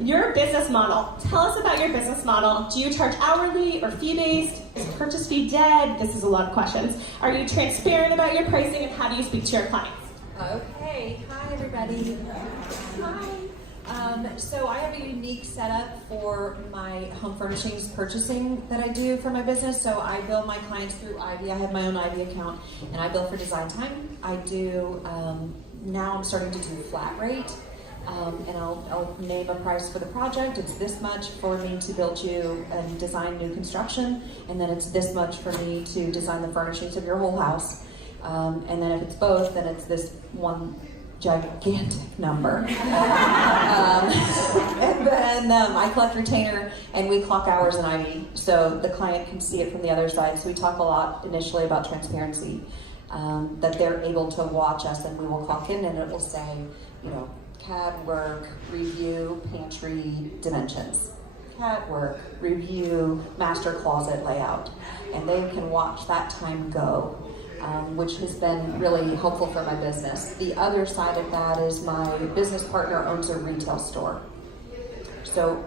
Your business model. Tell us about your business model. Do you charge hourly or fee-based? Is purchase fee dead? This is a lot of questions. Are you transparent about your pricing, and how do you speak to your clients? Okay, hi everybody. Hi. So I have a unique setup for my home furnishings purchasing that I do for my business. So I bill my clients through Ivy. I have my own Ivy account, and I bill for design time. I do, now I'm starting to do flat rate, and I'll name a price for the project. It's this much for me to build you and design new construction, and then it's this much for me to design the furnishings of your whole house. And then if it's both, then it's this one gigantic number. And then I collect retainer, and we clock hours in Ivy, so the client can see it from the other side. So we talk a lot initially about transparency, that they're able to watch us, and we will clock in, and it will say, you know, CAD work, review, pantry dimensions. CAD work, review, master closet layout. And they can watch that time go. Which has been really helpful for my business. The other side of that is my business partner owns a retail store. So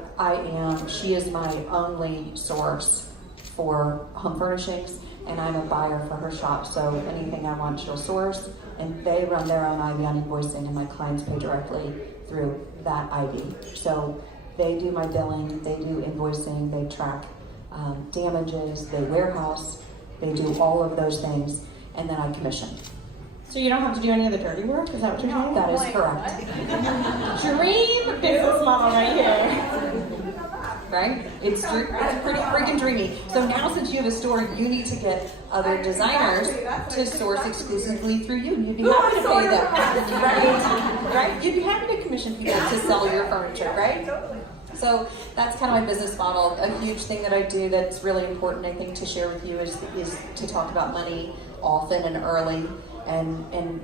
she is my only source for home furnishings, and I'm a buyer for her shop. So anything I want, she'll source, and they run their own Ivy on invoicing, and my clients pay directly through that Ivy. So they do my billing, they do invoicing, they track damages, they warehouse, they do all of those things. And then I commission. So you don't have to do any of the dirty work? Is that what you're saying? That is correct. Dream business model right here. Right? It's pretty freaking dreamy. So now, since you have a store, you need to get other designers to source exclusively through you. You'd be happy to pay them. Right? You'd be happy to commission people to sell your furniture, right? So that's kind of my business model. A huge thing that I do that's really important, I think, to share with you is to talk about money often and early, and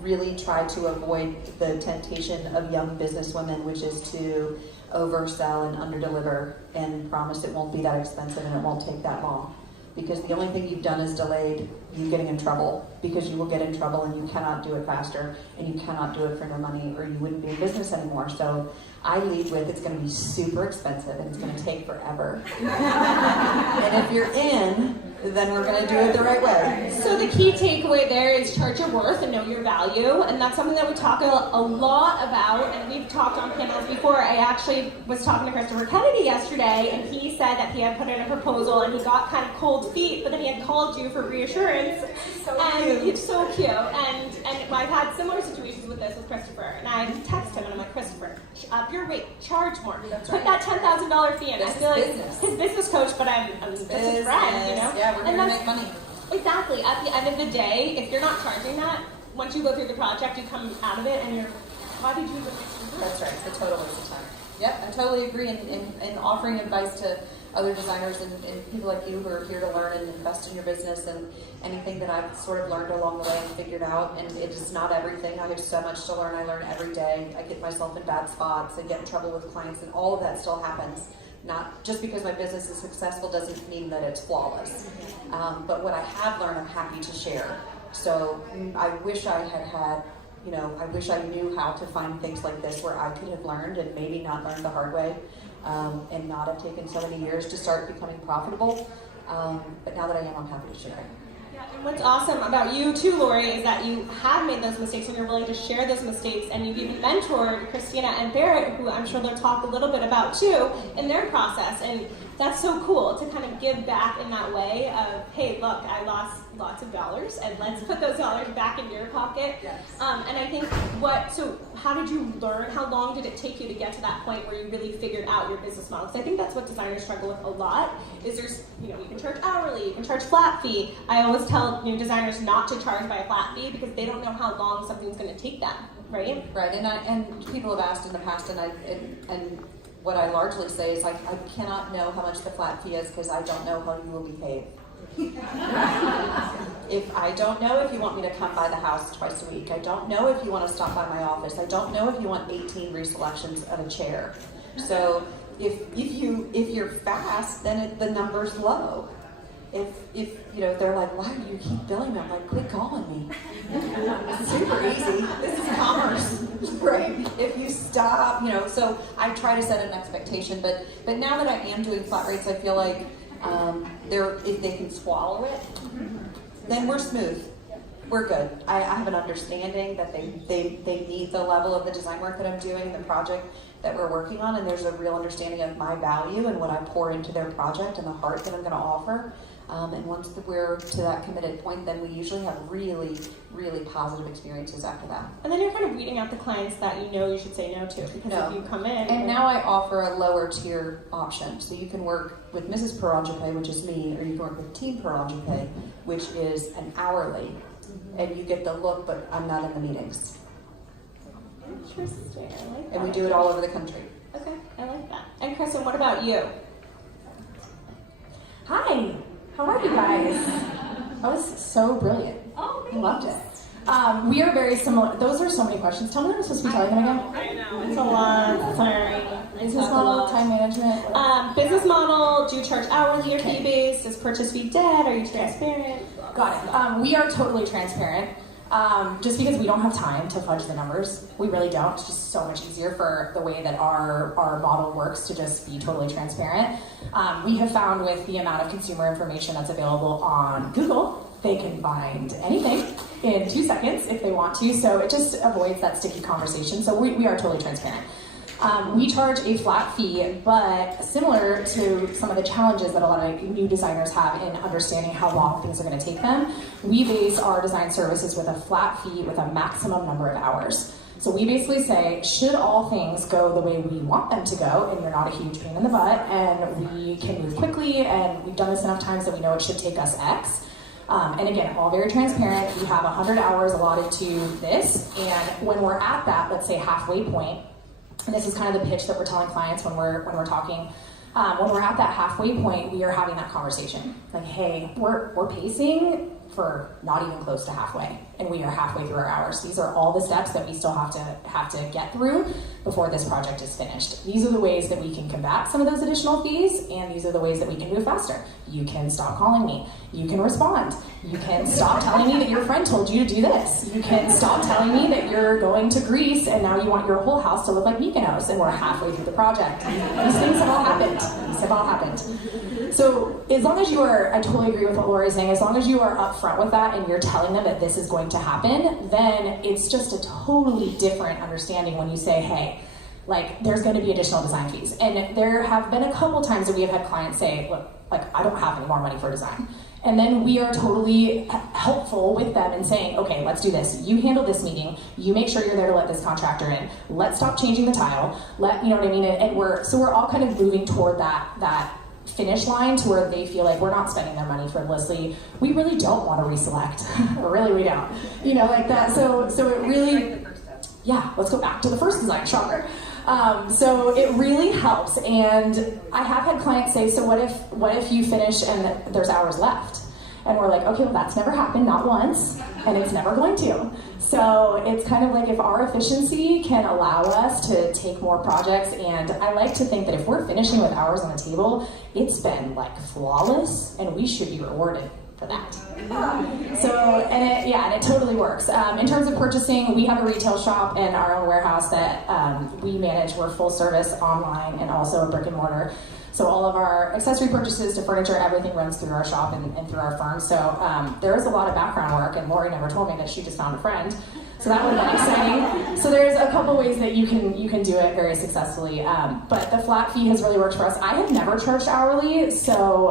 really try to avoid the temptation of young businesswomen, which is to oversell and underdeliver and promise it won't be that expensive and it won't take that long. Because the only thing you've done is delayed you getting in trouble, because you will get in trouble and you cannot do it faster, and you cannot do it for no money, or you wouldn't be in business anymore. So I lead with, it's going to be super expensive and it's going to take forever. And if you're in, then we're going to do it the right way. So the key takeaway there is charge your worth and know your value, and that's something that we talk a lot about, and we've talked on panels before. I actually was talking to Christopher Kennedy yesterday, and he said that he had put in a proposal and he got kind of cold feet, but then he had called you for reassurance. It's so cute. And I've had similar situations with this with Christopher, and I text him and I'm like, Christopher, up your rate, charge more. Put that $10,000 fee in. I feel like his business coach, but I'm his friend, you know? Yeah, we're here to make money. Exactly. At the end of the day, if you're not charging that, once you go through the project, you come out of it and you're, why did you do this? That's right. It's a total waste of time. Yep, I totally agree. And offering advice to other designers and people like you who are here to learn and invest in your business, and anything that I've sort of learned along the way and figured out. And it is not everything. I have so much to learn. I learn every day. I get myself in bad spots. I get in trouble with clients, and all of that still happens. Not just because my business is successful doesn't mean that it's flawless. But what I have learned, I'm happy to share. So I wish I had, I wish I knew how to find things like this where I could have learned and maybe not learned the hard way, and not have taken so many years to start becoming profitable. But now that I am, I'm happy to share. Yeah, and what's awesome about you too, Lori, is that you have made those mistakes and you're willing to share those mistakes, and you've even mentored Christina and Barette, who I'm sure they'll talk a little bit about too, in their process. And that's so cool to kind of give back in that way of, hey, look, I lost lots of dollars, and let's put those dollars back in your pocket. Yes. And I think so how did you learn, how long did it take you to get to that point where you really figured out your business model? Because I think that's what designers struggle with a lot, is there's, you can charge hourly, you can charge flat fee. I always tell designers not to charge by a flat fee because they don't know how long something's going to take them, right? Right, and people have asked in the past, and what I largely say is, I cannot know how much the flat fee is because I don't know how you will be paid. If I don't know if you want me to come by the house twice a week, I don't know if you want to stop by my office, I don't know if you want 18 reselections of a chair. So if you're fast, then the number's low. if they're like, why do you keep billing me? I'm like, quit calling me. It's super easy. This is commerce, right? If you stop, so I try to set an expectation, but now that I am doing flat rates, I feel like if they can swallow it, then we're smooth. We're good. I have an understanding that they need the level of the design work that I'm doing, the project that we're working on, and there's a real understanding of my value and what I pour into their project and the heart that I'm going to offer. And once we're to that committed point, then we usually have really, really positive experiences after that. And then you're kind of weeding out the clients that you should say no to, because if you come in... And now I offer a lower tier option. So you can work with Mrs. Paranjape, which is me, or you can work with Team Paranjape, which is an hourly. And you get the look, but I'm not in the meetings. Interesting. I like that. And we do it all over the country. Okay, I like that. And Kristen, what about you? Hi, how are you guys? That was so brilliant. Oh, I loved it. We are very similar. Those are so many questions. Tell me what I'm supposed to be telling them again. I know, it's a lot. Sorry. Business model, time management. Business model, do you charge hourly or fee-based? Is purchase fee dead? Are you transparent? Got it. We are totally transparent. Just because we don't have time to fudge the numbers. We really don't. It's just so much easier for the way that our model works to just be totally transparent. We have found with the amount of consumer information that's available on Google, they can find anything in 2 seconds if they want to, so it just avoids that sticky conversation. So we are totally transparent. We charge a flat fee, but similar to some of the challenges that a lot of new designers have in understanding how long things are going to take them, we base our design services with a flat fee with a maximum number of hours. So we basically say, should all things go the way we want them to go, and you're not a huge pain in the butt, and we can move quickly, and we've done this enough times that we know it should take us X. And again, all very transparent. We have 100 hours allotted to this, and when we're at that, let's say halfway point, and this is kind of the pitch that we're telling clients when we're talking. When we're at that halfway point, we are having that conversation. Like, hey, we're pacing for not even close to halfway, and we are halfway through our hours. These are all the steps that we still have to get through before this project is finished. These are the ways that we can combat some of those additional fees, and these are the ways that we can move faster. You can stop calling me. You can respond. You can stop telling me that your friend told you to do this. You can stop telling me that you're going to Greece and now you want your whole house to look like Mykonos, and we're halfway through the project. These things have all happened. So as long as you are, I totally agree with what Lori's saying, as long as you are upfront with that and you're telling them that this is going to happen, then it's just a totally different understanding when you say, hey, like, there's going to be additional design fees. And there have been a couple times that we have had clients say, look, like, I don't have any more money for design. And then we are totally helpful with them in saying, okay, let's do this. You handle this meeting. You make sure you're there to let this contractor in. Let's stop changing the tile. You know what I mean? And we're all kind of moving toward that finish line to where they feel like we're not spending their money frivolously. We really don't want to reselect. Really, we don't. Like that. So it really, yeah, let's go back to the first design shocker. So it really helps, and I have had clients say, so what if you finish and there's hours left? And we're like, okay, well, that's never happened, not once, and it's never going to. So it's kind of like, if our efficiency can allow us to take more projects, and I like to think that if we're finishing with hours on the table, it's been like flawless, and we should be rewarded for that. And it totally works. In terms of purchasing, we have a retail shop and our own warehouse that we manage. We're full service online and also a brick and mortar. So all of our accessory purchases to furniture, everything runs through our shop and through our firm. So there is a lot of background work, and Lori never told me that she just found a friend. So that would have been exciting. So there's a couple ways that you can do it very successfully. But the flat fee has really worked for us. I have never charged hourly, so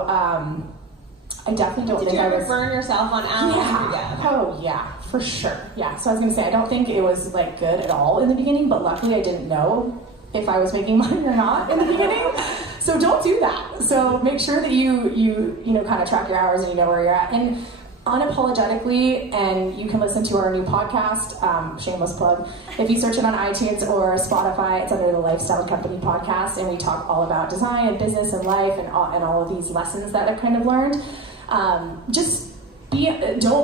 I definitely don't think I was... Did you ever burn yourself on hourly? Yeah. Oh, yeah, for sure. Yeah, so I was going to say, I don't think it was like good at all in the beginning, but luckily I didn't know if I was making money or not in the beginning. So don't do that. So make sure that you kind of track your hours and you know where you're at. And unapologetically, and you can listen to our new podcast, shameless plug, if you search it on iTunes or Spotify, it's under the Lifestyle Company podcast, and we talk all about design and business and life and all of these lessons that I've kind of learned.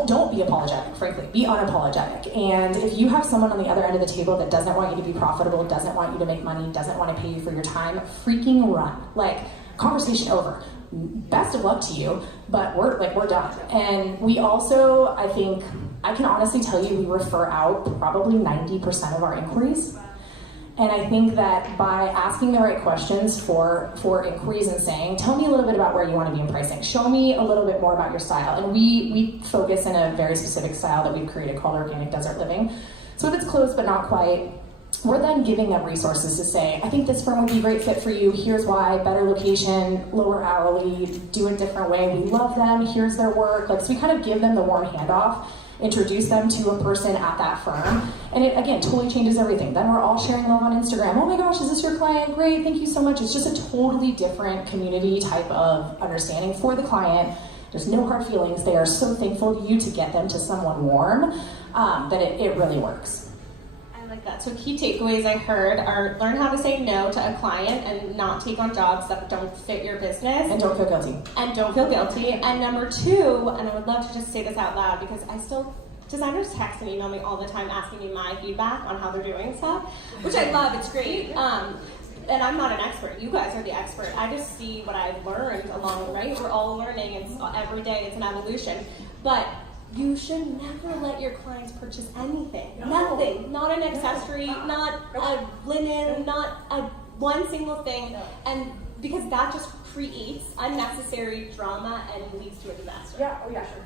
Don't be apologetic, frankly. Be unapologetic. And if you have someone on the other end of the table that doesn't want you to be profitable, doesn't want you to make money, doesn't want to pay you for your time, freaking run. Like, conversation over. Best of luck to you, but we're done. And we also, I think, I can honestly tell you, we refer out probably 90% of our inquiries. And I think that by asking the right questions for inquiries and saying, tell me a little bit about where you want to be in pricing, show me a little bit more about your style. And we focus in a very specific style that we've created called organic desert living. So if it's close but not quite, we're then giving them resources to say, I think this firm would be a great fit for you, here's why, better location, lower hourly, do it a different way, we love them, here's their work. Like, so we kind of give them the warm handoff, introduce them to a person at that firm, and it, again, totally changes everything. Then we're all sharing love on Instagram. Oh my gosh, is this your client? Great, thank you so much. It's just a totally different community type of understanding for the client. There's no hard feelings. They are so thankful to you to get them to someone warm that it really works. I like that. So key takeaways I heard are learn how to say no to a client and not take on jobs that don't fit your business. And don't feel guilty. And don't feel guilty. And number two, and I would love to just say this out loud because designers text and email me all the time asking me my feedback on how they're doing stuff, which I love, it's great. And I'm not an expert, you guys are the expert. I just see what I've learned along the way. We're all learning, it's every day, it's an evolution. But you should never let your clients purchase anything. Nothing. Not an accessory, not a linen, not one single thing. And because that just creates unnecessary drama and leads to a disaster. Yeah, oh yeah, sure.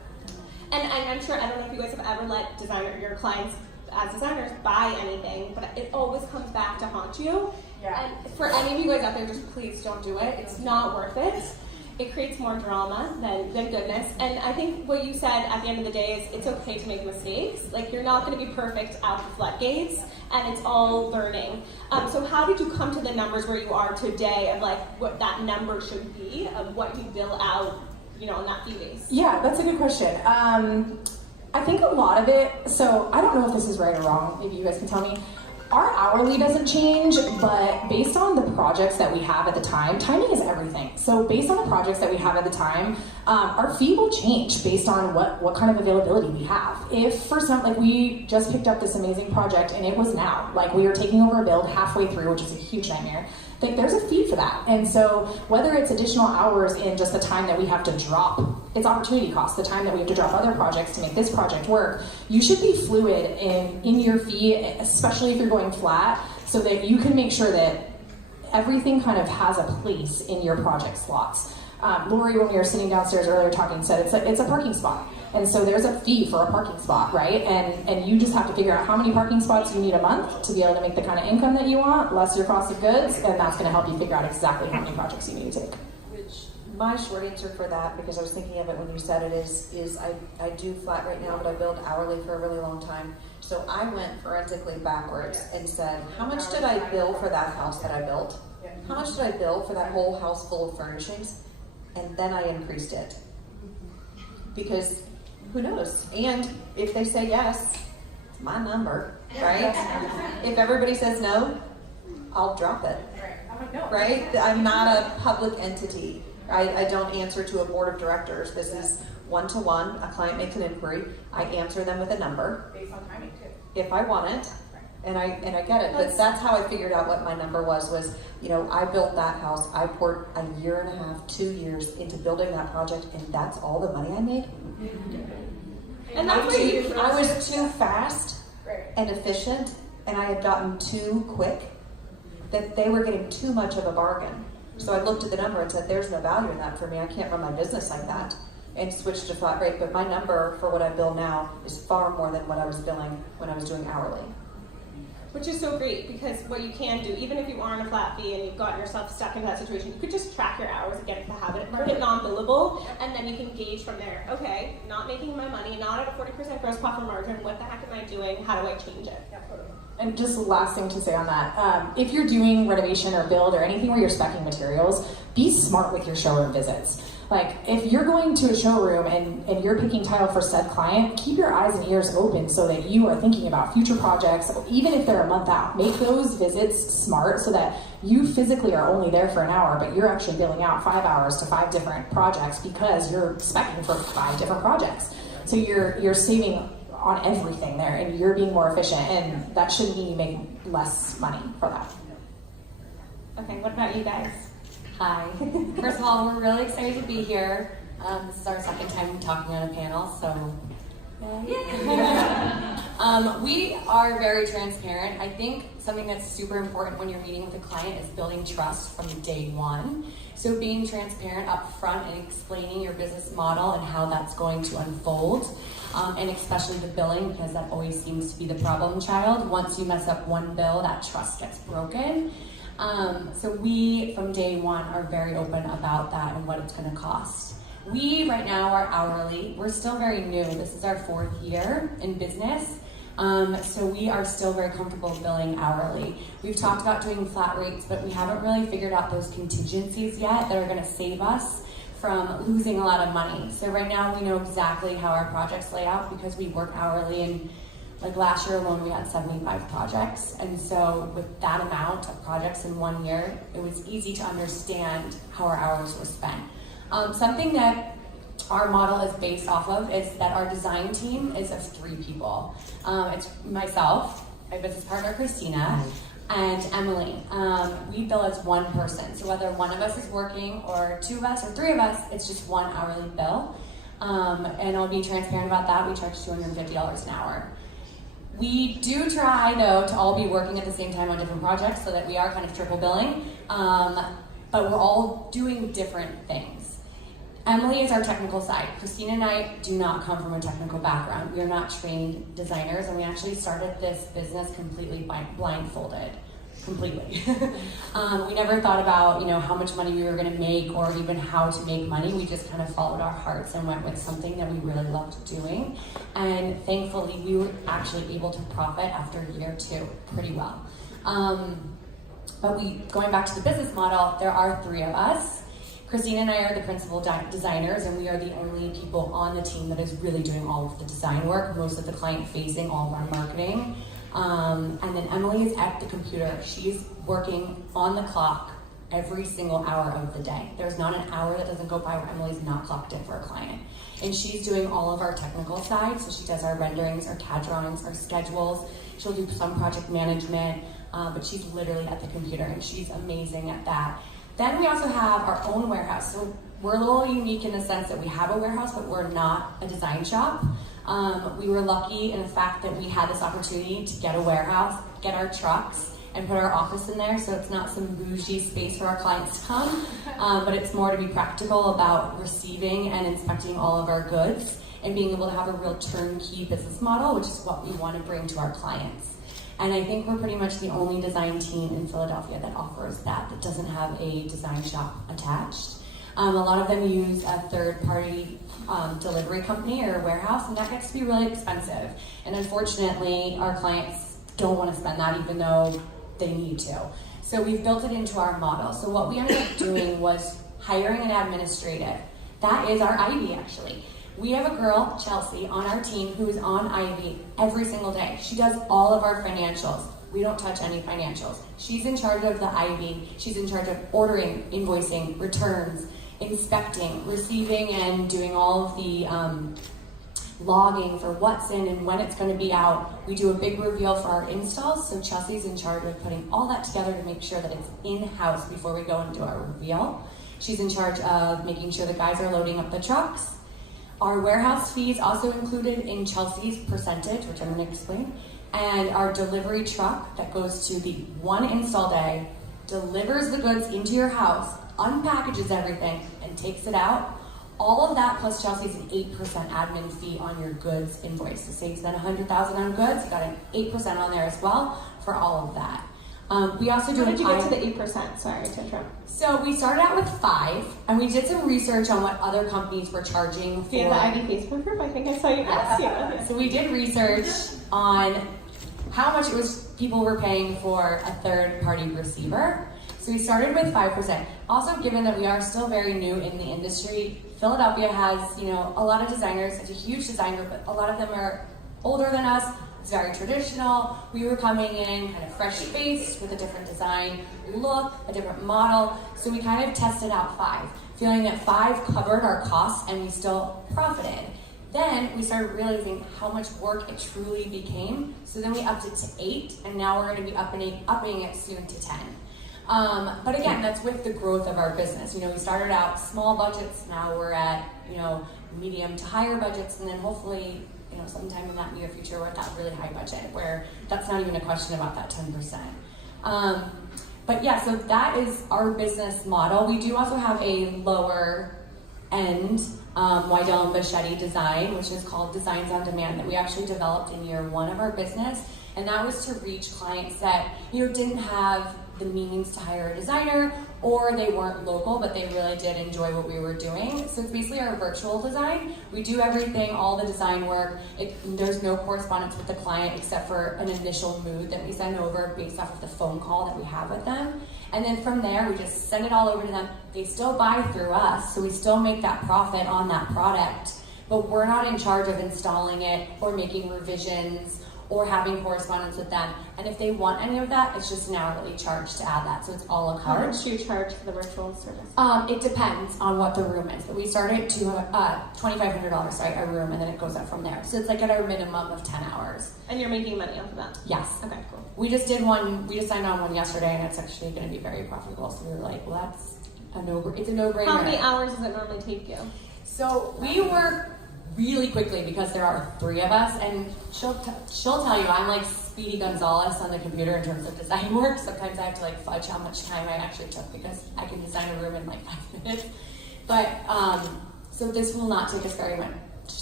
And I'm sure, I don't know if you guys have ever let your clients as designers buy anything, but it always comes back to haunt you. Yeah. And for any of you guys out there, just please don't do it. It's not worth it. It creates more drama than goodness. And I think what you said at the end of the day is it's okay to make mistakes. Like, you're not going to be perfect out the floodgates, and it's all learning. So how did you come to the numbers where you are today of like what that number should be of what you bill out, in that few days? Yeah, that's a good question. I think a lot of it, so I don't know if this is right or wrong, maybe you guys can tell me. Our hourly doesn't change, but based on the projects that we have at the time, timing is everything. So based on the projects that we have at the time, our fee will change based on what kind of availability we have. If for some, like we just picked up this amazing project and it was now, like we were taking over a build halfway through, which is a huge nightmare, like there's a fee for that. And so whether it's additional hours in just the time that we have to drop, it's opportunity cost, the time that we have to drop other projects to make this project work, you should be fluid in your fee, especially if you're going flat, so that you can make sure that everything kind of has a place in your project slots. Lori, when we were sitting downstairs earlier talking, said it's a parking spot. And so there's a fee for a parking spot, right? And you just have to figure out how many parking spots you need a month to be able to make the kind of income that you want, less your cost of goods, and that's gonna help you figure out exactly how many projects you need to take. My short answer for that, because I was thinking of it when you said it, is I do flat right now, but I billed hourly for a really long time. So I went forensically backwards and said, how much did I bill for that house that I built? How much did I bill for that whole house full of furnishings? And then I increased it. Because who knows? And if they say yes, it's my number, right? If everybody says no, I'll drop it, right? I'm not a public entity. I don't answer to a board of directors. This is one-to-one. A client makes an inquiry. I answer them with a number. Based on timing too. If I want it, and I get it. But that's how I figured out what my number was, I built that house. I poured a year and a half, 2 years into building that project, and that's all the money I made. And that's where I was too fast and efficient, and I had gotten too quick that they were getting too much of a bargain. So I looked at the number and said, there's no value in that for me. I can't run my business like that. And switched to flat rate. But my number for what I bill now is far more than what I was billing when I was doing hourly. Which is so great, because what you can do, even if you are on a flat fee and you've gotten yourself stuck in that situation, you could just track your hours and get into the habit, mark it non-billable, and then you can gauge from there. Okay, not making my money, not at a 40% gross profit margin, what the heck am I doing? How do I change it? And just last thing to say on that, if you're doing renovation or build or anything where you're speccing materials, be smart with your showroom visits. Like, if you're going to a showroom and you're picking tile for said client, keep your eyes and ears open so that you are thinking about future projects, even if they're a month out. Make those visits smart so that you physically are only there for an hour, but you're actually billing out 5 hours to 5 different projects because you're speccing for 5 different projects. So you're saving on everything there, and you're being more efficient, and that shouldn't mean you make less money for that. Okay, what about you guys? Hi. First of all, we're really excited to be here. This is our second time talking on a panel, so we are very transparent. I think something that's super important when you're meeting with a client is building trust from day one. So being transparent up front and explaining your business model and how that's going to unfold, and especially the billing, because that always seems to be the problem child. Once you mess up one bill, that trust gets broken. So we, from day one, are very open about that and what it's going to cost. We, right now, are hourly. We're still very new. This is our 4th year in business. So we are still very comfortable billing hourly. We've talked about doing flat rates, but we haven't really figured out those contingencies yet that are going to save us from losing a lot of money. So right now, we know exactly how our projects lay out because we work hourly, and like last year alone, we had 75 projects. And so with that amount of projects in 1 year, it was easy to understand how our hours were spent. Something that our model is based off of is that our design team is of 3 people. It's myself, my business partner, Christina, and Emily. We bill as one person. So whether one of us is working or 2 of us or 3 of us, it's just one hourly bill. And I'll be transparent about that. We charge $250 an hour. We do try, though, to all be working at the same time on different projects so that we are kind of triple billing, but we're all doing different things. Emily is our technical side. Christina and I do not come from a technical background. We are not trained designers, and we actually started this business completely blindfolded. Completely. We never thought about, how much money we were going to make or even how to make money. We just kind of followed our hearts and went with something that we really loved doing. And thankfully, we were actually able to profit after year 2 pretty well. But going back to the business model, there are 3 of us. Christina and I are the principal designers, and we are the only people on the team that is really doing all of the design work, most of the client facing, all of our marketing. And then Emily is at the computer. She's working on the clock every single hour of the day. There's not an hour that doesn't go by where Emily's not clocked in for a client. And she's doing all of our technical side. So she does our renderings, our CAD drawings, our schedules. She'll do some project management, but she's literally at the computer, and she's amazing at that. Then we also have our own warehouse. So we're a little unique in the sense that we have a warehouse, but we're not a design shop. We were lucky in the fact that we had this opportunity to get a warehouse, get our trucks, and put our office in there. So it's not some bougie space for our clients to come, but it's more to be practical about receiving and inspecting all of our goods and being able to have a real turnkey business model, which is what we want to bring to our clients. And I think we're pretty much the only design team in Philadelphia that offers that doesn't have a design shop attached. A lot of them use a third-party delivery company or warehouse, and that gets to be really expensive. And unfortunately, our clients don't want to spend that even though they need to. So we've built it into our model. So what we ended up doing was hiring an administrative. That is our Ivy, actually. We have a girl, Chelsea, on our team who is on Ivy every single day. She does all of our financials. We don't touch any financials. She's in charge of the Ivy. She's in charge of ordering, invoicing, returns, inspecting, receiving, and doing all of the logging for what's in and when it's going to be out. We do a big reveal for our installs, so Chelsea's in charge of putting all that together to make sure that it's in-house before we go and do our reveal. She's in charge of making sure the guys are loading up the trucks. Our warehouse fees also included in Chelsea's percentage, which I'm going to explain, and our delivery truck that goes to the one install day, delivers the goods into your house, unpackages everything, and takes it out. All of that plus Chelsea's an 8% admin fee on your goods invoice. So say you spend $100,000 on goods, you got an 8% on there as well for all of that. We also do. How did you get to the 8%? Sorry to interrupt. So we started out with 5, and we did some research on what other companies were charging for. Do you have the Ivy Facebook group? I think I saw you ask you. So we did research on how much people were paying for a third-party receiver. So we started with 5%. Also, given that we are still very new in the industry, Philadelphia has, a lot of designers. It's a huge design group, but a lot of them are older than us. It's very traditional. We were coming in kind of fresh-faced with a different design look, a different model. So we kind of tested out 5, feeling that 5 covered our costs and we still profited. Then we started realizing how much work it truly became. So then we upped it to 8, and now we're going to be upping it soon to 10. But again, that's with the growth of our business. We started out small budgets, now we're at, medium to higher budgets, and then hopefully, sometime in that near future we're at that really high budget where that's not even a question about that 10%. But yeah, so that is our business model. We do also have a lower end Widell and Boschetti design, which is called Designs on Demand, that we actually developed in year 1 of our business. And that was to reach clients that didn't have the means to hire a designer, or they weren't local, but they really did enjoy what we were doing. So it's basically our virtual design. We do everything, all the design work. There's no correspondence with the client except for an initial mood that we send over based off of the phone call that we have with them. And then from there, we just send it all over to them. They still buy through us, so we still make that profit on that product, but we're not in charge of installing it or making revisions or having correspondence with them. And if they want any of that, it's just an hourly charge to add that. So it's all a How card. much do you charge for the virtual service? It depends on what the room is. But we start at $2,500, a room, and then it goes up from there. So it's like at our minimum of 10 hours. And you're making money off of that? Yes. Okay, cool. We just signed on one yesterday, and it's actually gonna be very profitable. So we were like, well, that's it's a no-brainer. How many hours does it normally take you? So we work really quickly because there are 3 of us, and she'll tell you I'm like Speedy Gonzalez on the computer in terms of design work. Sometimes I have to fudge how much time I actually took because I can design a room in 5 minutes. But so this will not take us very much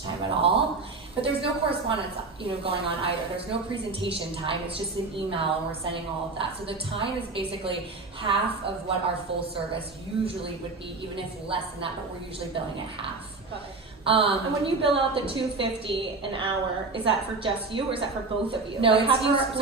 time at all. But there's no correspondence, going on either. There's no presentation time. It's just an email, and we're sending all of that. So the time is basically half of what our full service usually would be, even if less than that. But we're usually billing at half. Got it. And when you bill out the $250 an hour, is that for just you or is that for both of you? No, Like,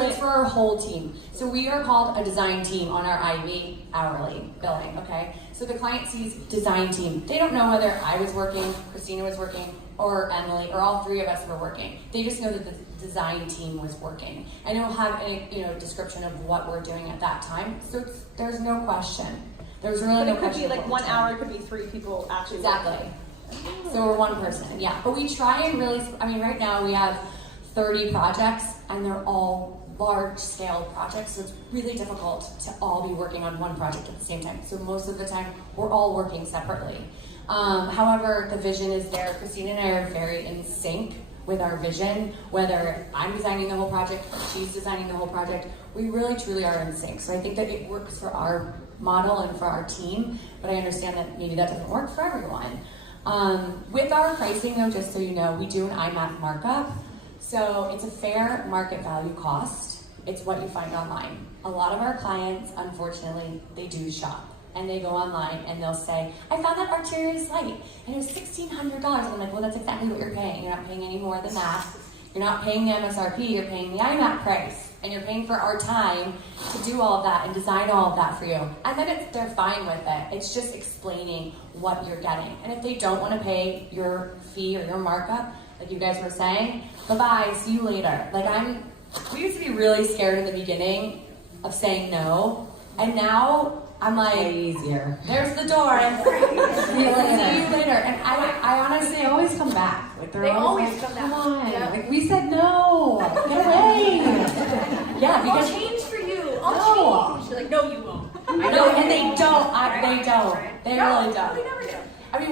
it's for our whole team. So we are called a design team on our IV hourly billing, okay? So the client sees design team. They don't know whether I was working, Christina was working, or Emily, or all 3 of us were working. They just know that the design team was working. And it will have a description of what we're doing at that time. So there's no question. There's really no question. But it could be like 1 hour, it could be 3 people actually. Exactly. So we're 1 person, yeah. But we try and really, right now we have 30 projects, and they're all large-scale projects, so it's really difficult to all be working on one project at the same time. So most of the time, we're all working separately. However, the vision is there. Christina and I are very in sync with our vision, whether I'm designing the whole project or she's designing the whole project. We really, truly are in sync. So I think that it works for our model and for our team, but I understand that maybe that doesn't work for everyone. With our pricing, though, just so you know, we do an IMAP markup. So it's a fair market value cost. It's what you find online. A lot of our clients, unfortunately, they do shop. And they go online and they'll say, I found that Arteria's light, and it was $1,600. And I'm like, well, that's exactly what you're paying. You're not paying any more than that. You're not paying the MSRP, you're paying the IMAP price. And you're paying for our time to do all of that and design all of that for you. And then they're fine with it. It's just explaining what you're getting. And if they don't want to pay your fee or your markup, like you guys were saying, bye-bye, see you later. We used to be really scared in the beginning of saying no. And now I'm like, easier. There's the door. See you later. And I honestly Always come back. They always come Come back. on. Yeah. We said no. Get away. yeah, I'll because change for you. I'll change. You're like, no, you won't. no, and they don't. They don't. Right. They No, really don't. They never do.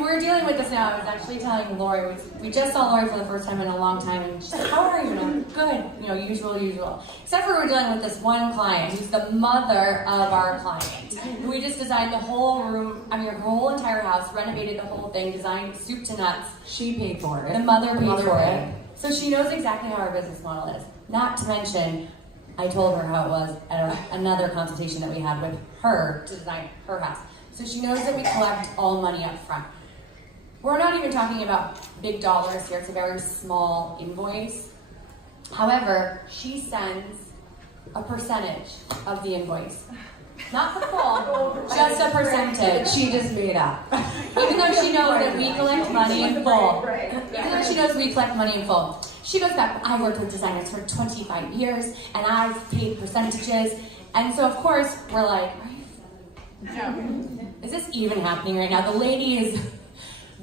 We're dealing with this now. I was actually telling Lori, we just saw Lori for the first time in a long time, and she's like, how are you? And I'm good, usual. Except for we're dealing with this one client who's the mother of our client. We just designed the whole room, her whole entire house, renovated the whole thing, designed soup to nuts. She paid for it. The mother paid for it. So she knows exactly how our business model is. Not to mention, I told her how it was at another consultation that we had with her to design her house. So she knows that we collect all money up front. We're not even talking about big dollars here. It's a very small invoice. However, she sends a percentage of the invoice. Not the full, just a percentage. She just made up. Even though she knows that we collect money in full. Even though she knows we collect money in full. She goes back, I've worked with designers for 25 years, and I've paid percentages. And so, of course, we're like, is this even happening right now? The lady is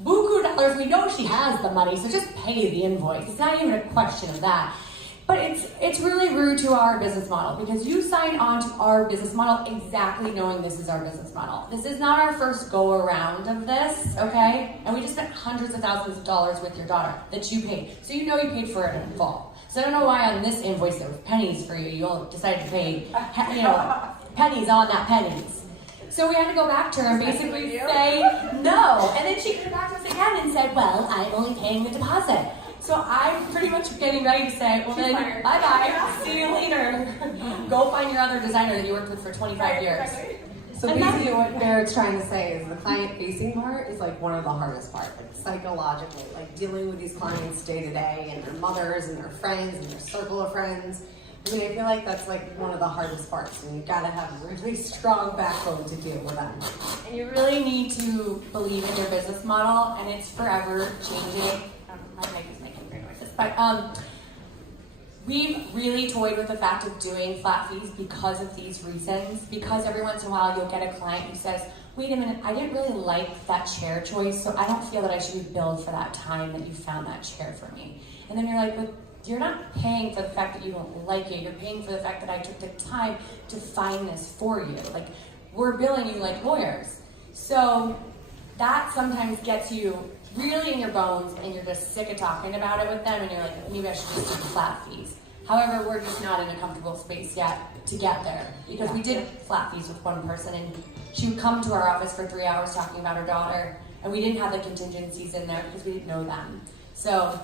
buku dollars. We know she has the money, so just pay the invoice. It's not even a question of that. But it's really rude to our business model because you signed on to our business model exactly knowing this is our business model. This is not our first go around of this, okay? And we just spent hundreds of thousands of dollars with your daughter that you paid. So you know you paid for it in full. So I don't know why on this invoice there was pennies for you. You all decided to pay, pennies on that pennies. So we had to go back to her and basically say no. And then she came back to us again and said, well, I'm only paying the deposit. So I'm pretty much getting ready to say, well then, bye-bye, see you later. Go find your other designer that you worked with for 25 years. So basically what Barrette's trying to say is the client-facing part is like one of the hardest part, like psychologically, like dealing with these clients day to day and their mothers and their friends and their circle of friends. I mean, I feel like that's like one of the hardest parts, and you've got to have a really strong backbone to deal with them. And you really need to believe in your business model, and it's forever changing. My mic is making weird noises, but we've really toyed with the fact of doing flat fees because of these reasons. Because every once in a while you'll get a client who says, wait a minute, I didn't really like that chair choice, so I don't feel that I should be billed for that time that you found that chair for me. And then you're like, but you're not paying for the fact that you don't like it, you're paying for the fact that I took the time to find this for you. Like, we're billing you like lawyers. So that sometimes gets you really in your bones and you're just sick of talking about it with them and you're like, maybe I should just do flat fees. However, we're just not in a comfortable space yet to get there because we did flat fees with one person and she would come to our office for 3 hours talking about her daughter and we didn't have the contingencies in there because we didn't know them. So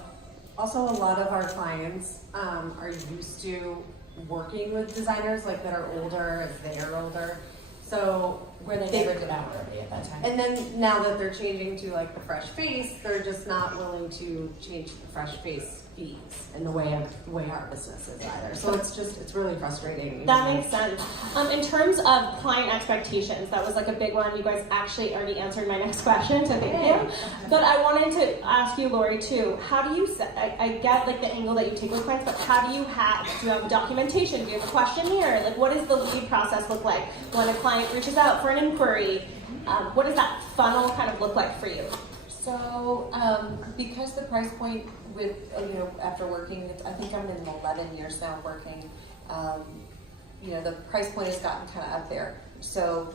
Also, a lot of our clients are used to working with designers like that are older as they are older. So where they never did hourly at that time. and then now that they're changing to like the fresh face, they're just not willing to change the fresh face fees in the way our business is either. So it's really frustrating. That makes sense. In terms of client expectations, that was like a big one. You guys actually already answered my next question, so thank you. But I wanted to ask you, Lori, too. How do you set? I get like the angle that you take with clients, but how do you have documentation? Do you have a questionnaire? Like, what does the lead process look like when a client reaches out for an inquiry? What does that funnel kind of look like for you? So, because the price point with, after working, I think I'm in 11 years now working, the price point has gotten kind of up there. So,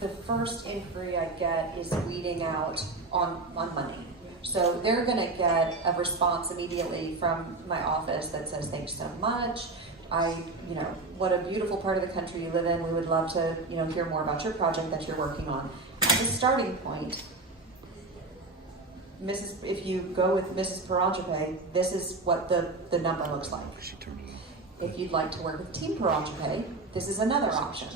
the first inquiry I get is weeding out on money. So, they're going to get a response immediately from my office that says, thanks so much. What a beautiful part of the country you live in. We would love to, hear more about your project that you're working on. As a starting point, if you go with Mrs. Paranjape, this is what the number looks like. If you'd like to work with Team Paranjape, this is another option.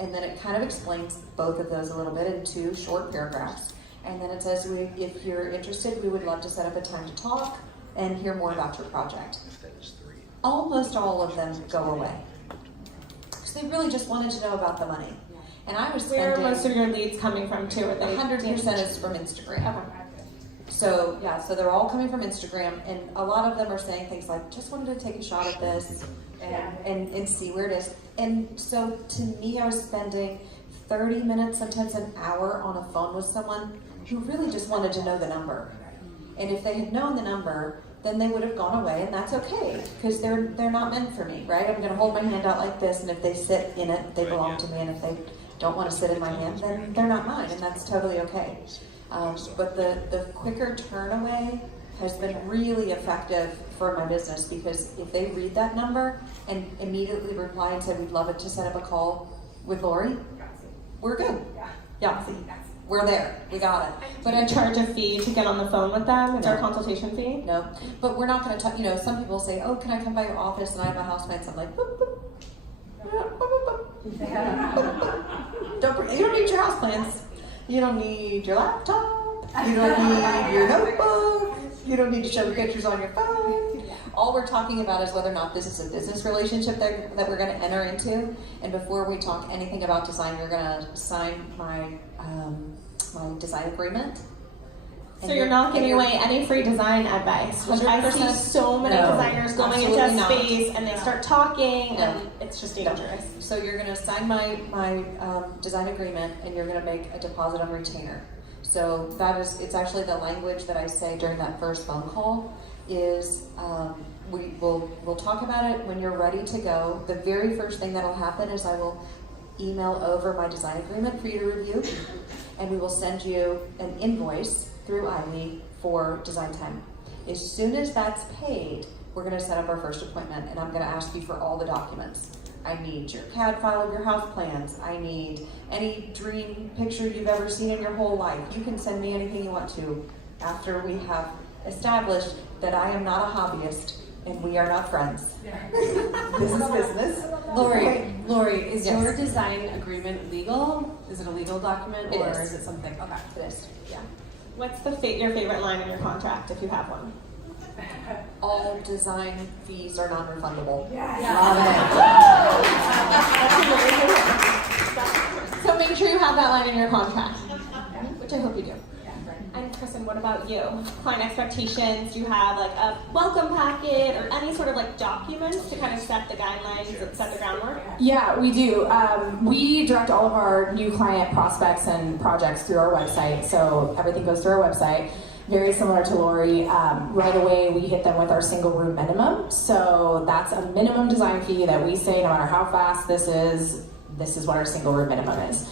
And then it kind of explains both of those a little bit in 2 short paragraphs. And then it says, if you're interested, we would love to set up a time to talk and hear more about your project. Almost all of them go away. Because they really just wanted to know about the money. And I was Where spending... are most of your leads coming from, too? 100% is from Instagram. So they're all coming from Instagram, and a lot of them are saying things like, just wanted to take a shot at this and see where it is. And so to me, I was spending 30 minutes, sometimes an hour on a phone with someone who really just wanted to know the number. And if they had known the number, then they would have gone away, and that's okay, because they're not meant for me, right? I'm going to hold my hand out like this, and if they sit in it, they belong to me, and if they don't want to sit in my hand, then they're not mine, and that's totally okay. But the quicker turn away has been really effective for my business, because if they read that number and immediately reply and say, we'd love it to set up a call with Lori, we're good. Yeah, we're there. We got it. But I charge a fee to get on the phone with them. It's our consultation fee. No, but we're not going to talk. Some people say, oh, can I come by your office? And I have a housemate. So I'm like, boop, boop. You don't need your house plans. You don't need your laptop. You don't need your notebook. You don't need to show pictures on your phone. All we're talking about is whether or not this is a business relationship that we're going to enter into. And before we talk anything about design, you're going to sign my design agreement. So you're not giving away any free design advice, which I see so many designers going into space and they start talking and it's just dangerous. So you're going to sign my design agreement and you're going to make a deposit on retainer. So it's actually the language that I say during that first phone call. is we'll talk about it when you're ready to go. The very first thing that'll happen is I will email over my design agreement for you to review, and we will send you an invoice through Ivy for design time. As soon as that's paid, we're going to set up our first appointment, and I'm going to ask you for all the documents. I need your CAD file of your house plans. I need any dream picture you've ever seen in your whole life. You can send me anything you want to after we have established that I am not a hobbyist and we are not friends. This is business. Lori, is Yes. your design agreement legal? Is it a legal document, It or is. is it something? Okay. It is. Yeah. What's your favorite line in your contract if you have one? All design fees are non-refundable. So make sure you have that line in your contract, which I hope you do. And Kristen, what about you? Client expectations? Do you have like a welcome packet or any sort of like documents to kind of set the guidelines and set the groundwork? Yeah, we do. We direct all of our new client prospects and projects through our website, so everything goes through our website. Very similar to Lori. Right away, we hit them with our single room minimum. So that's a minimum design fee that we say, no matter how fast this is what our single room minimum is.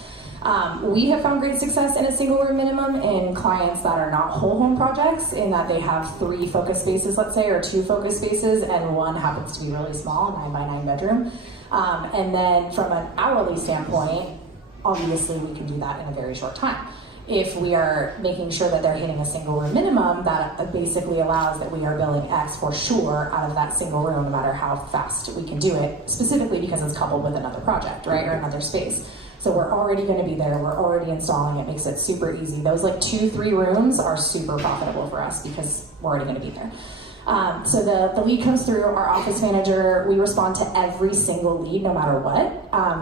We have found great success in a single room minimum in clients that are not whole home projects, in that they have 3 focus spaces, let's say, or 2 focus spaces, and one happens to be really small, 9 by 9 bedroom. And then from an hourly standpoint, obviously we can do that in a very short time. If we are making sure that they're hitting a single room minimum, that basically allows that we are billing X for sure out of that single room, no matter how fast we can do it, specifically because it's coupled with another project, right, or another space. So we're already going to be there, we're already installing it, makes it super easy. Those like 2-3 rooms are super profitable for us because we're already going to be there. So the lead comes through, our office manager, we respond to every single lead no matter what.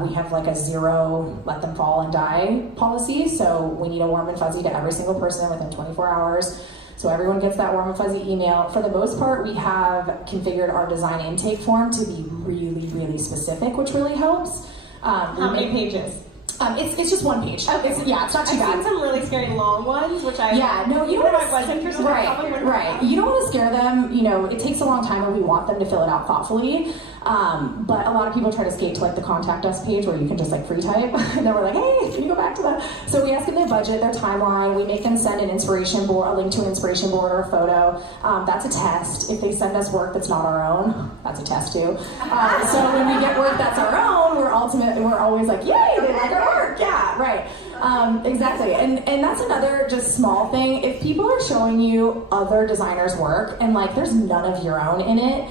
We have like a 0 let them fall and die policy, so we need a warm and fuzzy to every single person within 24 hours. So everyone gets that warm and fuzzy email. For the most part, we have configured our design intake form to be really, really specific, which really helps. How many pages? It's just 1 page. Okay. It's not too I've bad. seen some really scary long ones, which I you even don't if I was interested, I probably wouldn't. right. You don't want to scare them. You know, it takes a long time, and we want them to fill it out thoughtfully. But a lot of people try to skate to like the contact us page where you can just like free type, and then we're like, hey, can you go back to that? So we ask them their budget, their timeline. We make them send an inspiration board, a link to an inspiration board or a photo. That's a test. If they send us work that's not our own, that's a test too. So when we get work that's our own, we're always like, yay, they like our work. Yeah, right. Exactly. And that's another just small thing. If people are showing you other designers' work and like there's none of your own in it,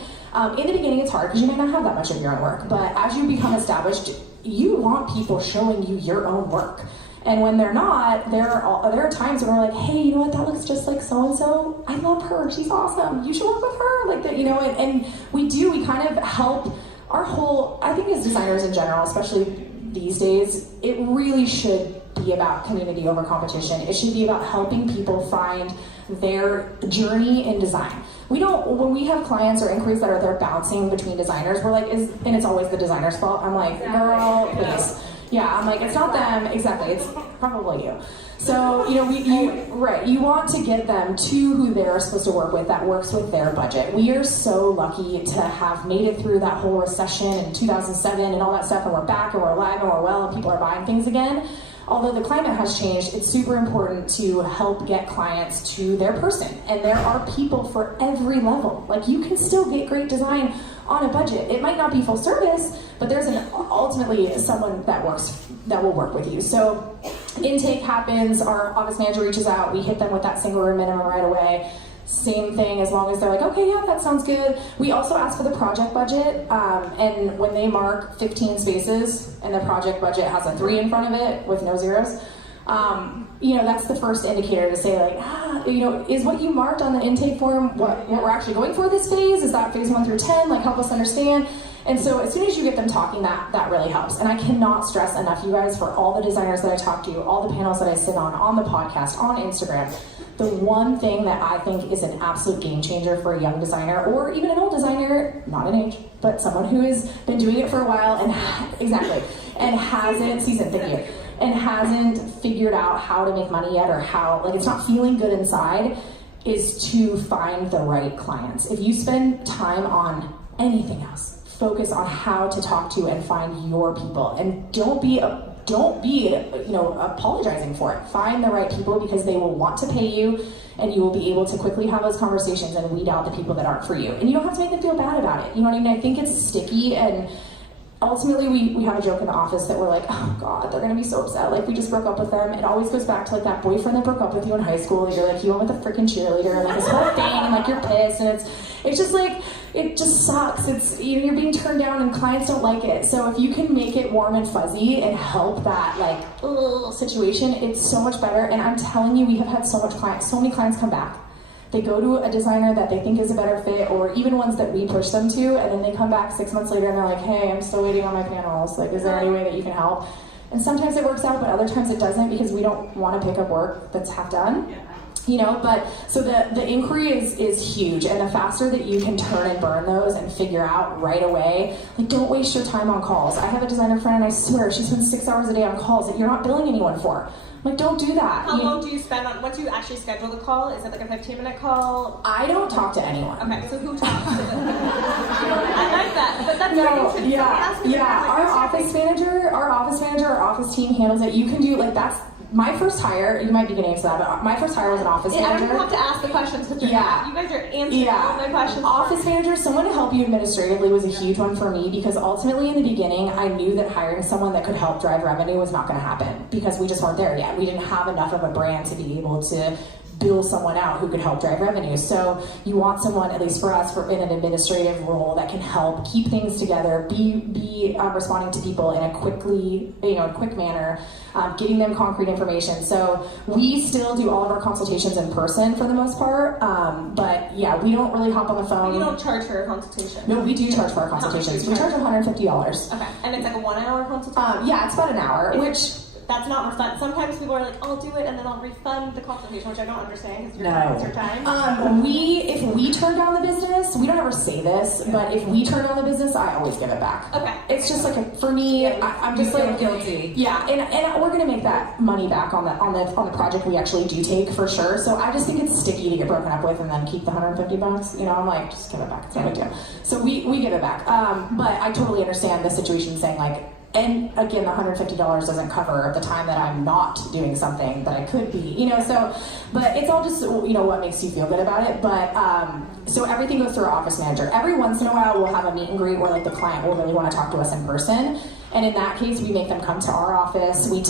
in the beginning it's hard because you might not have that much of your own work. But as you become established, you want people showing you your own work. And when they're not, there are times when we're like, hey, you know what, that looks just like so-and-so. I love her. She's awesome. You should work with her. Like that, you know, and we kind of help our whole, I think as designers in general, especially these days, it really should be about community over competition. It should be about helping people find their journey in design. When we have clients or inquiries that are there bouncing between designers, we're like, and it's always the designer's fault. I'm like, girl, please. Yeah, I'm like, it's not them, exactly, it's probably you. So, you know, you want to get them to who they're supposed to work with that works with their budget. We are so lucky to have made it through that whole recession in 2007 and all that stuff, and we're back and we're alive and we're well and people are buying things again. Although the climate has changed, it's super important to help get clients to their person. And there are people for every level. Like, you can still get great design on a budget. It might not be full service, but there's ultimately someone that will work with you. So intake happens, our office manager reaches out, we hit them with that single room minimum right away. Same thing, as long as they're like, okay, yeah, that sounds good. We also ask for the project budget, and when they mark 15 spaces and the project budget has a 3 in front of it with no zeros, you know, that's the first indicator to say like, you know, is what you marked on the intake form what we're actually going for this phase? Is that phase 1 through 10? Like, help us understand. And so as soon as you get them talking, that really helps. And I cannot stress enough, you guys, for all the designers that I talk to, all the panels that I sit on the podcast, on Instagram, the one thing that I think is an absolute game changer for a young designer, or even an old designer, not an age, but someone who has been doing it for a while and hasn't figured out how to make money yet, or how, like, it's not feeling good inside, is to find the right clients. If you spend time on anything else, focus on how to talk to and find your people, and don't be apologizing for it. Find the right people, because they will want to pay you, and you will be able to quickly have those conversations and weed out the people that aren't for you. And you don't have to make them feel bad about it. You know what I mean? I think it's sticky, and ultimately we have a joke in the office that we're like, oh God, they're gonna be so upset. Like, we just broke up with them. It always goes back to like that boyfriend that broke up with you in high school. And you're like, you went with a freaking cheerleader, and like this whole thing, and like you're pissed, and it's just like, it just sucks. It's, you're being turned down, and clients don't like it. So if you can make it warm and fuzzy and help that like situation, it's so much better. And I'm telling you, we have had so many clients come back. They go to a designer that they think is a better fit, or even ones that we push them to, and then they come back 6 months later and they're like, hey, I'm still waiting on my panels. Like, is there any way that you can help? And sometimes it works out, but other times it doesn't, because we don't want to pick up work that's half done. You know, but so the inquiry is huge, and the faster that you can turn and burn those and figure out right away, like, don't waste your time on calls. I have a designer friend, and I swear she spends 6 hours a day on calls that you're not billing anyone for. Like, don't do that. How long do you spend on, once you actually schedule the call? Is it like a 15-minute call? I don't talk to anyone. Okay, so who talks to them? I like that, but that's Our office manager, our office team handles it. You can do, like, that's my first hire. You might be getting into that, but my first hire was an office manager. I don't even have to ask the questions, because you guys are answering all my questions. Office manager, someone to help you administratively, was a huge one for me, because ultimately in the beginning, I knew that hiring someone that could help drive revenue was not going to happen, because we just weren't there yet. We didn't have enough of a brand to be able to bill someone out who could help drive revenue. So you want someone, at least for us, in an administrative role that can help keep things together, be responding to people in a quick manner, getting them concrete information. So we still do all of our consultations in person for the most part, but yeah, we don't really hop on the phone. You don't charge for a consultation? No, we do charge for our consultations. We charge $150. Okay, and it's like a 1 hour consultation? Yeah, it's about an hour, which... That's not refund. Sometimes people are like, I'll do it and then I'll refund the consultation, which I don't understand, because it's your time. If we turn down the business, we don't ever say this, but if we turn down the business, I always give it back. Okay. It's just like, for me, I'm just like guilty. Yeah, and we're gonna make that money back on the project we actually do take, for sure. So I just think it's sticky to get broken up with and then keep the $150. You know, I'm like, just give it back. It's no big deal. So we give it back. But I totally understand the situation, saying like, and again, the $150 doesn't cover the time that I'm not doing something that I could be, you know, so, but it's all just, you know, what makes you feel good about it. But, so everything goes through our office manager. Every once in a while, we'll have a meet and greet where like the client will really want to talk to us in person. And in that case, we make them come to our office. We're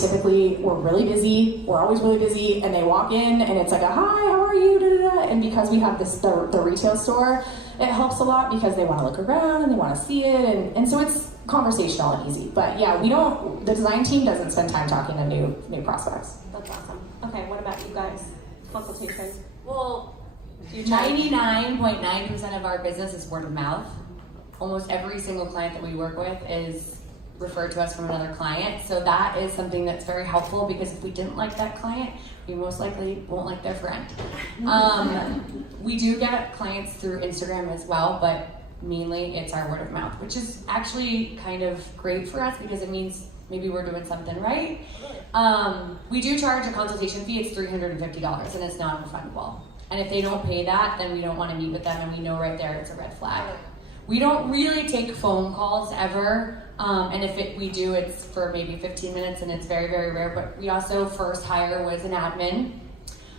really busy. We're always really busy. And they walk in and it's like, hi, how are you? Da, da, da. And because we have the retail store, it helps a lot, because they want to look around and they want to see it. And so it's conversational and easy. But yeah, the design team doesn't spend time talking to new prospects. That's awesome. Okay, what about you guys? Consultations? Well, 99.9% of our business is word of mouth. Almost every single client that we work with is referred to us from another client. So that is something that's very helpful, because if we didn't like that client, we most likely won't like their friend. We do get clients through Instagram as well, but mainly it's our word of mouth, which is actually kind of great for us, because it means maybe we're doing something right. We do charge a consultation fee. It's $350, and it's non-refundable. And if they don't pay that, then we don't want to meet with them, and we know right there it's a red flag. We don't really take phone calls ever, and if we do, it's for maybe 15 minutes, and it's very, very rare. But we also, first hire was an admin.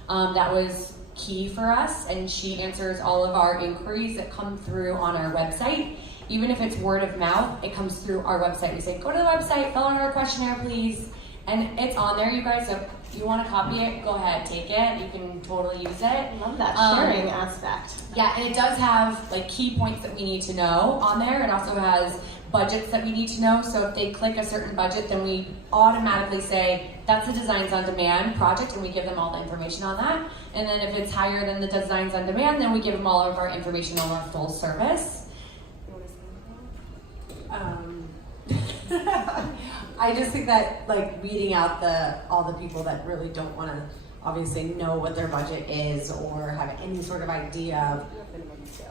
That was key for us, and she answers all of our inquiries that come through on our website. Even if it's word of mouth, it comes through our website. We say, go to the website, fill out our questionnaire, please. And it's on there, you guys, so if you want to copy it, go ahead, take it. You can totally use it. I love that sharing aspect. Yeah, and it does have like key points that we need to know on there. It also has budgets that we need to know. So if they click a certain budget, then we automatically say, that's a Designs on Demand project, and we give them all the information on that. And then if it's higher than the Designs on Demand, then we give them all of our information on our full service. I just think that, like, weeding out all the people that really don't want to obviously know what their budget is or have any sort of idea.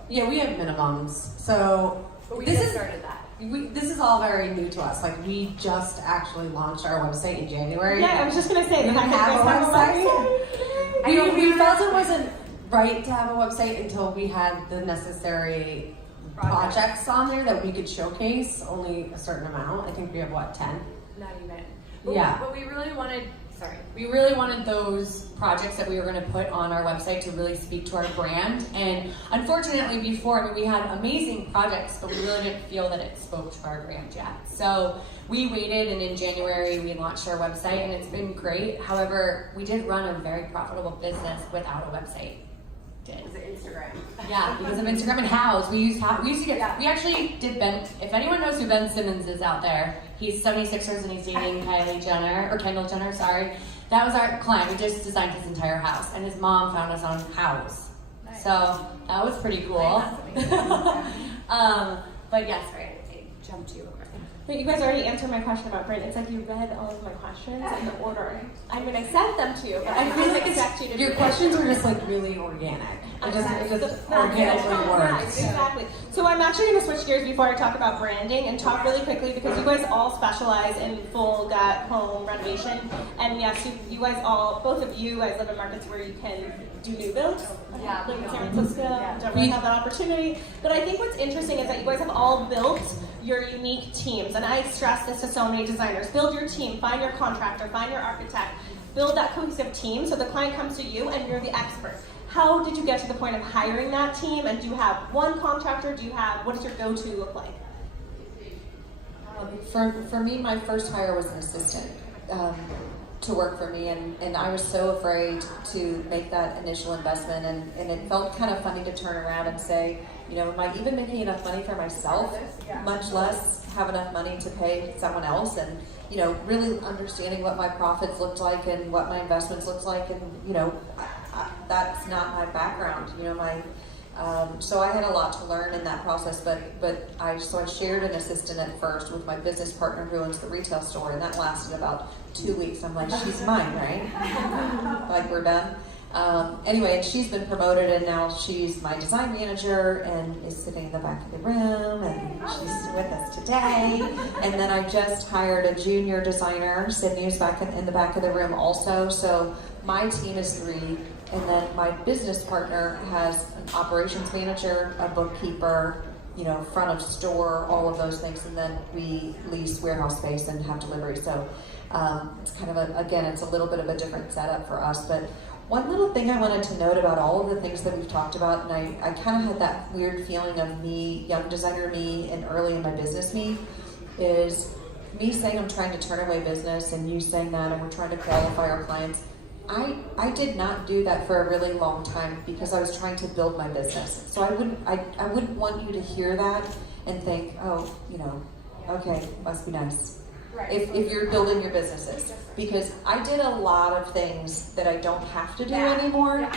Yeah, we have minimums. So But we this just is started that. this is all very new to us. Like, we just actually launched our website in January. Yeah, I was just gonna say, We the fact have that a you guys have website. a website. We felt it wasn't right to have a website until we had the necessary projects on there that we could showcase. Only a certain amount. I think we have what, 10? Not even. Yeah. But we really wanted. Sorry. We really wanted those projects that we were going to put on our website to really speak to our brand. And unfortunately, before, I mean, we had amazing projects, but we really didn't feel that it spoke to our brand yet. So we waited, and in January, we launched our website, and it's been great. However, we did run a very profitable business without a website. Is it Instagram? Yeah, because of Instagram and Hows. We used to get, we actually did Ben, if anyone knows who Ben Simmons is out there, he's 76ers and he's dating Kendall Jenner, sorry. That was our client. We just designed his entire house, and his mom found us on Hows. Nice. So that was pretty cool. But yeah, sorry, I jumped you over. But you guys already answered my question about brand. It's like you read all of my questions in the order. I mean, I sent them to you, but I really expect you to Your do questions are just like really organic. It just organically works. Exactly. So I'm actually going to switch gears before I talk about branding and talk really quickly because you guys all specialize in full gut home renovation. And yes, you guys all, both of you guys live in markets where you can do new builds. Yeah. Like in San Francisco, don't really have that opportunity. But I think what's interesting is that you guys have all built your unique teams. And I stress this to so many designers. Build your team, find your contractor, find your architect. Build that cohesive team so the client comes to you and you're the expert. How did you get to the point of hiring that team? And do you have one contractor? What does your go-to look like? For me, my first hire was an assistant to work for me, and I was so afraid to make that initial investment, and it felt kind of funny to turn around and say, you know, am I even making enough money for myself, much less have enough money to pay someone else? And you know, really understanding what my profits looked like and what my investments looked like, and you know, that's not my background. You know, so I had a lot to learn in that process. But I shared an assistant at first with my business partner who owns the retail store, and that lasted about 2 weeks. I'm like, she's mine, right? Like we're done. Anyway, and she's been promoted, and now she's my design manager and is sitting in the back of the room, and she's with us today. And then I just hired a junior designer. Sydney is back in the back of the room also. So my team is 3, and then my business partner has an operations manager, a bookkeeper, you know, front of store, all of those things, and then we lease warehouse space and have delivery. So it's kind of again, it's a little bit of a different setup for us, but one little thing I wanted to note about all of the things that we've talked about, and I kind of had that weird feeling of me, young designer me, and early in my business me, is me saying I'm trying to turn away business, and you saying that, and we're trying to qualify our clients. I did not do that for a really long time because I was trying to build my business. So I wouldn't want you to hear that and think, oh, you know, okay, must be nice. Right. If you're building your businesses, because I did a lot of things that I don't have to do anymore. Yeah.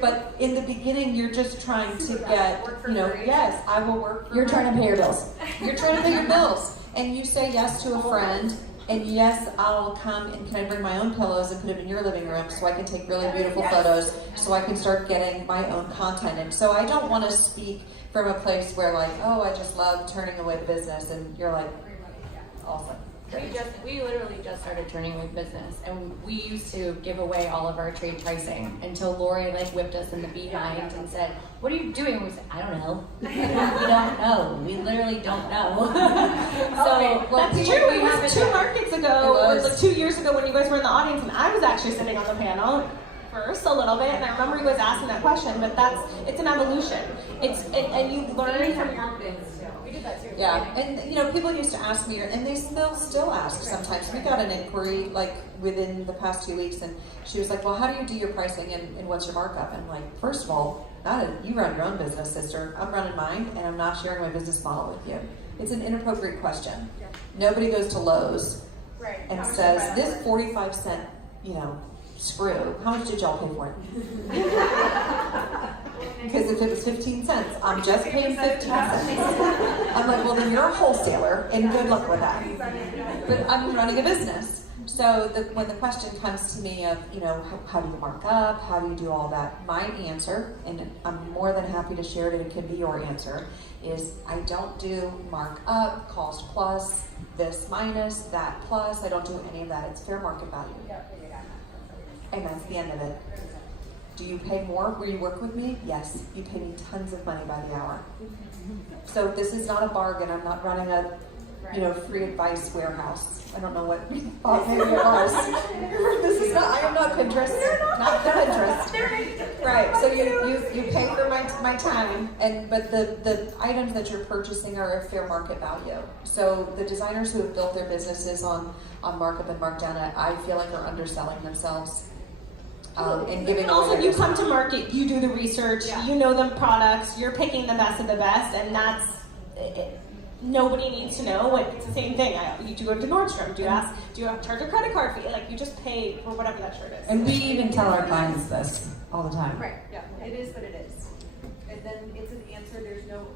But in the beginning, you're just trying to get, you know, yes, I will work. You're trying to pay your bills. You're trying to pay your bills, and you say yes to a friend, and yes, I'll come and can I bring my own pillows and put them in your living room so I can take really beautiful photos, so I can start getting my own content. And so I don't want to speak from a place where like, oh, I just love turning away the business, and you're like, awesome. We literally just started turning away business, and we used to give away all of our trade pricing until Lori like whipped us in the behind and said, "What are you doing?" We said, "I don't know. We don't know. We literally don't know." That's true. It was 2 markets ago, or like 2 years ago when you guys were in the audience, and I was actually sitting on the panel first a little bit, and I remember you guys asking that question. But it's an evolution. And you learn from your. Yeah, and you know, people used to ask me, and they still ask sometimes. We got an inquiry like within the past 2 weeks, and she was like, "Well, how do you do your pricing, and what's your markup?" And I'm like, first of all, you run your own business, sister. I'm running mine, and I'm not sharing my business model with you. It's an inappropriate question. Yeah. Nobody goes to Lowe's and says, "This 45-cent, you know, screw. How much did y'all pay for it?" Because if it was 15 cents, I'm just paying 15 cents. I'm like, well, then you're a wholesaler, and good luck with that. But I'm running a business. So when the question comes to me of, you know, how do you mark up? How do you do all that? My answer, and I'm more than happy to share it, and it can be your answer, is I don't do mark up, cost plus, this minus, that plus. I don't do any of that. It's fair market value. And that's the end of it. Do you pay more when you work with me? Yes. You pay me tons of money by the hour. So this is not a bargain. I'm not running a, free advice warehouse. I don't know what maybe it was. This is not. I am not Pinterest. Not Pinterest. Right. So you pay for my time, but the items that you're purchasing are a fair market value. So the designers who have built their businesses on markup and markdown, I feel like are underselling themselves. And giving And also, away you their come time. to market, you do the research, you know the products, you're picking the best of the best, and that's nobody needs to know what. It's the same thing. You do go to Nordstrom. Do you charge a credit card fee? Like, you just pay for whatever that shirt is. And we even tell our clients this all the time. Right, yeah, it is what it is. And then it's an answer, there's no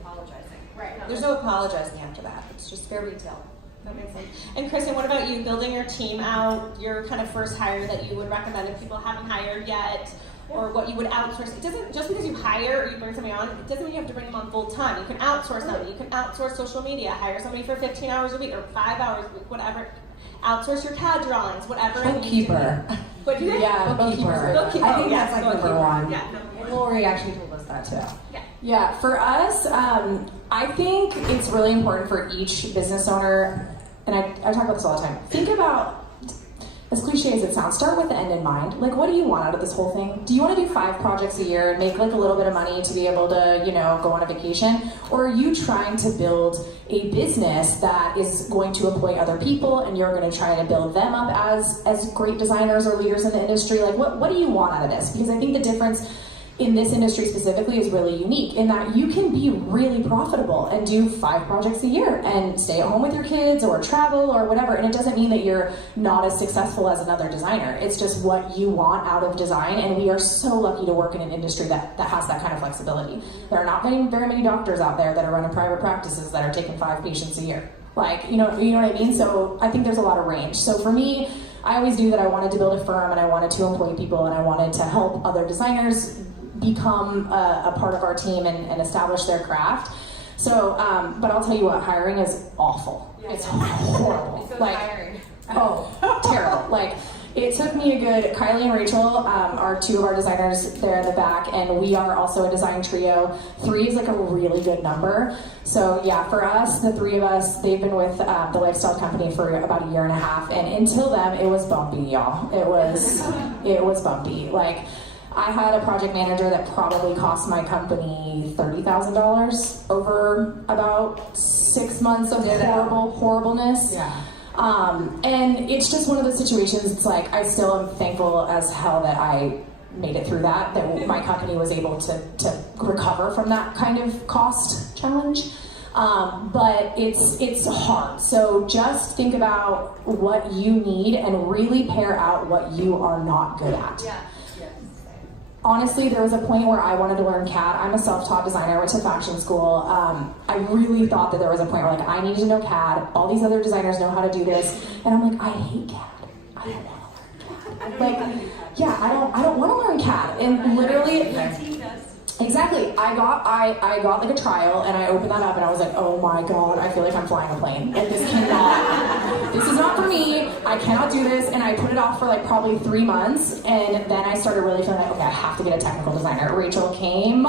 apologizing. Right. There's no apologizing after that. It's just fair retail. That makes sense. And Kristen, what about you? Building your team out, your kind of first hire that you would recommend if people haven't hired yet, or what you would outsource. It doesn't, just because you hire or you bring somebody on, it doesn't mean you have to bring them on full time. You can outsource them. You can outsource social media, hire somebody for 15 hours a week or 5 hours a week, whatever. Outsource your CAD drawings, whatever. Bookkeeper. What do you think? Yeah, bookkeeper. Bookkeeper. I think Yes, that's like bookkeeper. number one. Yeah. Lori actually told us that too. Yeah, for us, I think it's really important for each business owner, and I talk about this all the time. Think about, as cliche as it sounds, start with the end in mind. Like, what do you want out of this whole thing? Do you want to do 5 projects a year and make like a little bit of money to be able to, go on a vacation? Or are you trying to build a business that is going to employ other people and you're going to try to build them up as great designers or leaders in the industry? Like, what do you want out of this? Because I think the difference in this industry specifically is really unique in that you can be really profitable and do 5 projects a year and stay at home with your kids or travel or whatever. And it doesn't mean that you're not as successful as another designer. It's just what you want out of design. And we are so lucky to work in an industry that has that kind of flexibility. There are not very many doctors out there that are running private practices that are taking 5 patients a year. Like, you know what I mean? So I think there's a lot of range. So for me, I always knew that I wanted to build a firm and I wanted to employ people and I wanted to help other designers become a part of our team and establish their craft. So, but I'll tell you what, hiring is awful. It's horrible. So like, hiring. Oh, terrible. Like, it took me a good, Kylie and Rachel are 2 of our designers there in the back, and we are also a design trio. 3 is like a really good number. So yeah, for us, the 3 of us, they've been with the lifestyle company for about 1.5 years, and until then, it was bumpy, y'all. It was bumpy. Like, I had a project manager that probably cost my company $30,000 over about 6 months of horribleness. Yeah. And it's just one of those situations. It's like, I still am thankful as hell that I made it through that my company was able to recover from that kind of cost challenge. But it's hard. So just think about what you need and really pair out what you are not good at. Yeah. Honestly, there was a point where I wanted to learn CAD. I'm a self-taught designer. I went to fashion school. I really thought that there was a point where, like, I needed to know CAD. All these other designers know how to do this, and I'm like, I hate CAD. I don't want to learn CAD. Like, yeah, I don't want to learn CAD. And literally, My team does. exactly. I got like a trial, and I opened that up, and I was like, oh my god, I feel like I'm flying a plane, and this is not for me. I cannot do this. And I put it off for like probably 3 months, and then I started really feeling like, okay, I have to get a technical designer. Rachel came,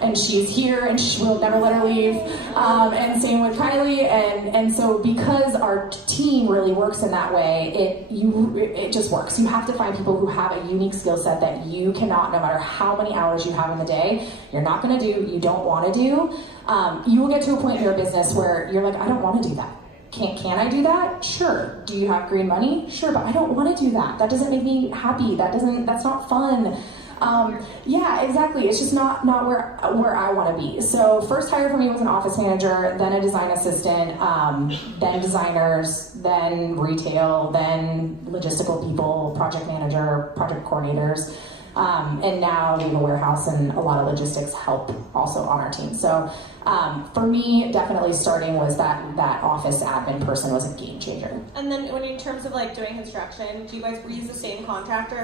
and she's here, and we'll never let her leave. And same with Kylie, and so because our team really works in that way, it just works. You have to find people who have a unique skill set that you cannot, no matter how many hours you have in the day, you're not going to do, you don't want to do. You will get to a point in your business where you're like, I don't want to do that. Can I do that? Sure. Do you have green money? Sure, but I don't want to do that. That doesn't make me happy. That's not fun. Yeah, exactly. It's just not where I want to be. So first hire for me was an office manager, then a design assistant, then designers, then retail, then logistical people, project manager, project coordinators. And now data warehouse and a lot of logistics help also on our team. So for me, definitely starting was that office admin person was a game changer. And then when in terms of like doing construction, do you guys use the same contractor?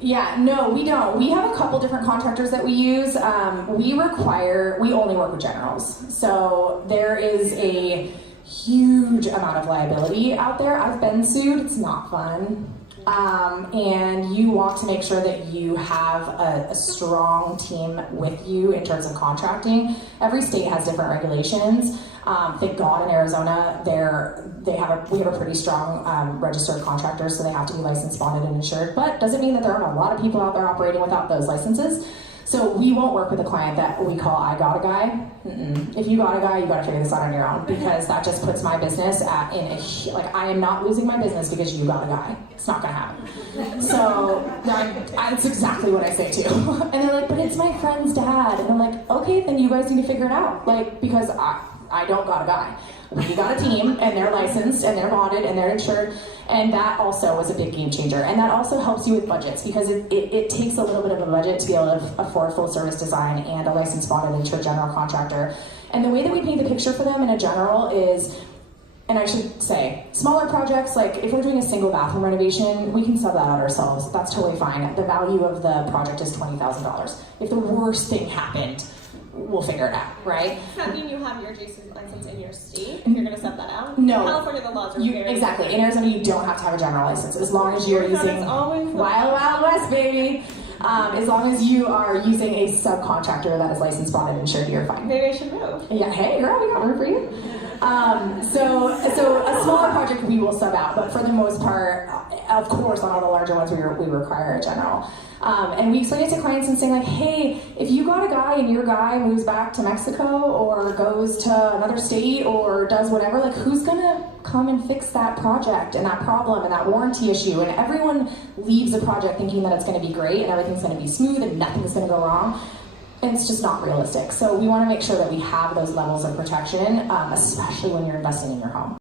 Yeah, no, we don't. We have a couple different contractors that we use. We only work with generals. So there is a huge amount of liability out there. I've been sued. It's not fun. and you want to make sure that you have a strong team with you in terms of contracting. Every state has different regulations. Thank God in Arizona, we have a pretty strong registered contractors, so they have to be licensed, bonded, and insured. But doesn't mean that there aren't a lot of people out there operating without those licenses. So we won't work with a client that we call I got a guy. If you got a guy, you got to figure this out on your own, because that just puts my business I am not losing my business because you got a guy. It's not gonna happen. So that's exactly what I say too. And they're like, but it's my friend's dad. And I'm like, okay, then you guys need to figure it out. Because I don't got a guy. We got a team, and they're licensed, and they're bonded, and they're insured, and that also was a big game changer. And that also helps you with budgets, because it takes a little bit of a budget to be able to afford full service design and a licensed, bonded, insured general contractor. And the way that we paint the picture for them in a general is, and I should say, smaller projects, like if we're doing a single bathroom renovation, we can sub that out ourselves. That's totally fine. The value of the project is $20,000. If the worst thing happened, we'll figure it out, right? Does that mean you have your JC's license in your state if you're going to set that out? No. In California, the laws are very exactly. In Arizona, you don't have to have a general license as long as you're using always Wild Wild West, baby. As long as you are using a subcontractor that is licensed, bonded, insured, you're fine. Maybe I should move. Yeah. Hey, girl, we got room for you. So a smaller project we will sub out, but for the most part, of course, on all the larger ones, we require a general. And we explain it to clients and saying like, hey, if you got a guy and your guy moves back to Mexico or goes to another state or does whatever, like who's gonna come and fix that project and that problem and that warranty issue? And everyone leaves a project thinking that it's gonna be great and everything's gonna be smooth and nothing's gonna go wrong. And it's just not realistic. So we wanna make sure that we have those levels of protection, especially when you're investing in your home.